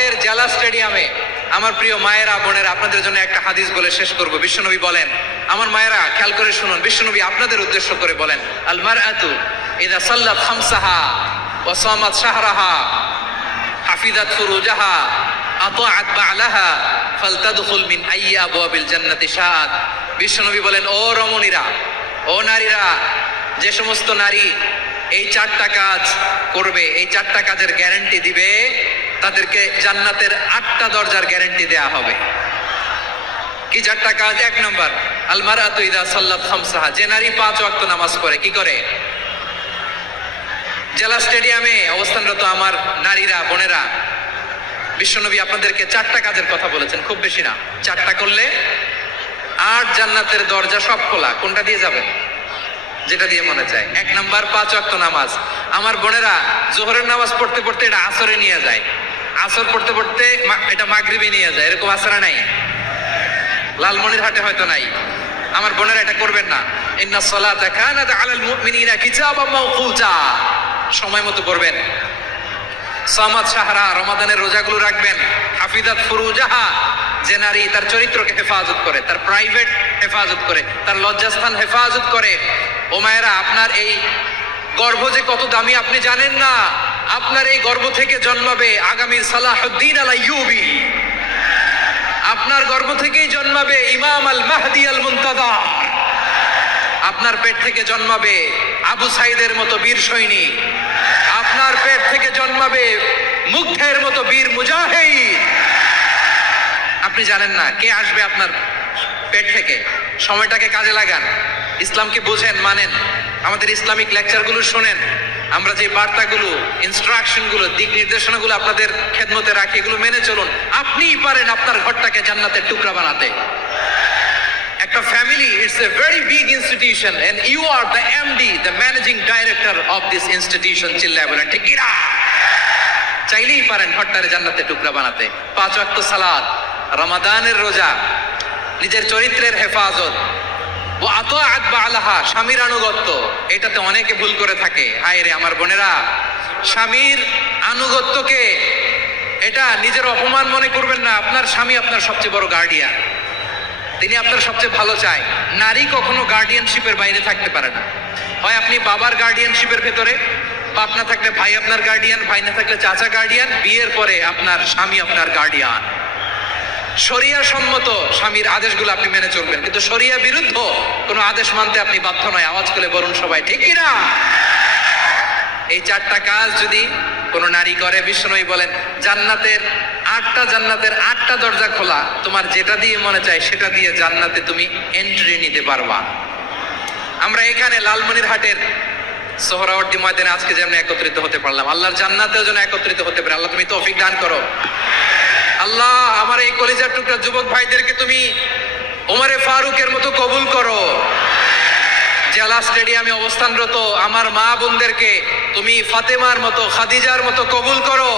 হাটের জেলা স্টেডিয়ামে আমার প্রিয় মায়েরা বোনেরা, আপনাদের জন্য একটা হাদিস বলে শেষ করব। বিশ্বনবী বলেন, আমার মায়েরা খেয়াল করে শুনুন, বিশ্বনবী আপনাদের উদ্দেশ্য করে বলেন, আল মারআতু ইযা সাল্লাত খামসাহা ওয়া সামাত শাহরাহা হাফিজাত ফুরুজাহা আতাআত বা'লাহা ফালতাদখুল মিন আইয়ি আবওয়াবিল জান্নাতি শাআত। বিশ্বনবী বলেন, ও রমণীরা, ও নারীরা, যে সমস্ত নারী এই চারটা কাজ করবে, এই চারটা কাজের গ্যারান্টি দিবে, তাদেরকে জান্নাতের 8টা দরজার গ্যারান্টি দেয়া হবে। কি চারটা কাজ? 1 নম্বর, আল মারআতু ইযা সাল্লাত খামসাহা, যে নারী 5 ওয়াক্ত নামাজ পড়ে। কি করে? জেলা স্টেডিয়ামে অবস্থানরত আমার নারীরা বোনেরা, বিশ্বনবী আপনাদেরকে 4টা কাজের কথা বলেছেন, খুব বেশি না। 4টা করলে 8 জান্নাতের দরজা সব খোলা। কোনটা দিয়ে যাবেন? যেটা দিয়ে মনে চায়। 1 নাম্বার 5 ওয়াক্ত নামাজ। আমার বোনেরা জোহরের নামাজ পড়তে পড়তে এটা আসরে নিয়ে যায়, আসর পড়তে পড়তে এটা মাগরিবে নিয়ে যায়। এরকম আসরে নাই? লালমনিরহাটে হয়তো নাই। আমার বোনেরা এটা করবেন না। ইন্নাস সালাতা কানাত আলাল মুমিনিনা কিতাবাম মাওকুতা, সময় মতো পড়বেন। সামাত শাহরা, রমাদানের রোজাগুলো রাখবেন। হাফিজাত ফুরুজাহা, যে নারী তার চরিত্রকে হেফাজত করে, তার প্রাইভেট হেফাজত করে, তার লজ্জাস্থান হেফাজত করে। ও মায়েরা, আপনার এই গর্ভ যে কত দামি আপনি জানেন না। আপনার এই গর্ভ থেকে জন্মাবে আগামীর সালাহুদ্দিন আল আইয়ুবী। আপনার গর্ভ থেকেই জন্মাবে ইমাম আল মাহদি আল মুনতাযর। আপনার পেট থেকে জন্মাবে আবু সাইদের মতো বীর সৈনিক। আপনার পেট থেকে জন্মাবে মুগ্ধের মতো বীর মুজাহিদ। আপনি জানেন না কে আসবে আপনার পেট থেকে। সময়টাকে কাজে লাগান, ইসলামকে বুঝেন, মানেন, আমাদের ইসলামিক লেকচারগুলো শোনেন। আমরা যে বার্তাগুলো, ইনস্ট্রাকশনগুলো, দিক নির্দেশনাগুলো আপনাদের খেদমতে রাখি, এগুলো মেনে চলুন। আপনিই পারেন আপনার ঘরটাকে জান্নাতের টুকরা বানাতে। একটা family, it's a very big institution and you are the MD, the managing director of this institution. চিল্লায় বলেন ঠিক কিনা? চাইলেই পারেন ঘরটারে জান্নাতের টুকরা বানাতে। 5 ওয়াক্ত সালাত, রমাদানের রোজা, নিজের চরিত্রের হেফাজত, ও আতাআত বা'লাহা, স্বামীর আনুগত্য। এটাতে অনেকে ভুল করে থাকে। হায় রে আমার বোনেরা, স্বামীর আনুগত্যকে এটা নিজের অপমান মনে করবেন না। আপনার স্বামী আপনার সবচেয়ে বড় গার্ডিয়ান, তিনি আপনার সবচেয়ে ভালো চায়। নারী কখনো গার্ডিয়ানশিপের বাইরে থাকতে পারে না। হয় আপনি বাবার গার্ডিয়ানশিপের ভেতরে, বাপ না থাকলে ভাই আপনার গার্ডিয়ান, ভাই না থাকলে চাচা গার্ডিয়ান, বিয়ের পরে আপনার স্বামী আপনার গার্ডিয়ান। শরিয়া সম্মত স্বামীর আদেশগুলো আপনি মেনে চলবেন, কিন্তু শরিয়া বিরুদ্ধ কোনো আদেশ মানতে আপনি বাধ্য নয়। আওয়াজ করে বলুন সবাই ঠিক কিনা? এই 4টা কাজ যদি কোনো নারী করে, বিশ্বনবী বলেন জান্নাতের 8টা দরজা খোলা। তোমার যেটা দিয়ে মনে চায় সেটা দিয়ে জান্নাতে তুমি এন্ট্রি নিতে পারবা। আমরা এখানে লালমনিরহাটের সোহরাওয়ার্দী ময়দানে আজকে যেমন একত্রিত হতে পারলাম, আল্লাহর জান্নাতেও যেন একত্রিত হতে পারে। আল্লাহ তুমি তৌফিক দান করো। আল্লাহ আমার এই কলিজার টুকরা যুবক ভাইদেরকে তুমি ওমরে ফারুকের মতো কবুল করো। জেলা স্টেডিয়ামে অবস্থানরত আমার মা বোনদেরকে তুমি ফাতেমার মতো, খাদিজার মতো কবুল করো।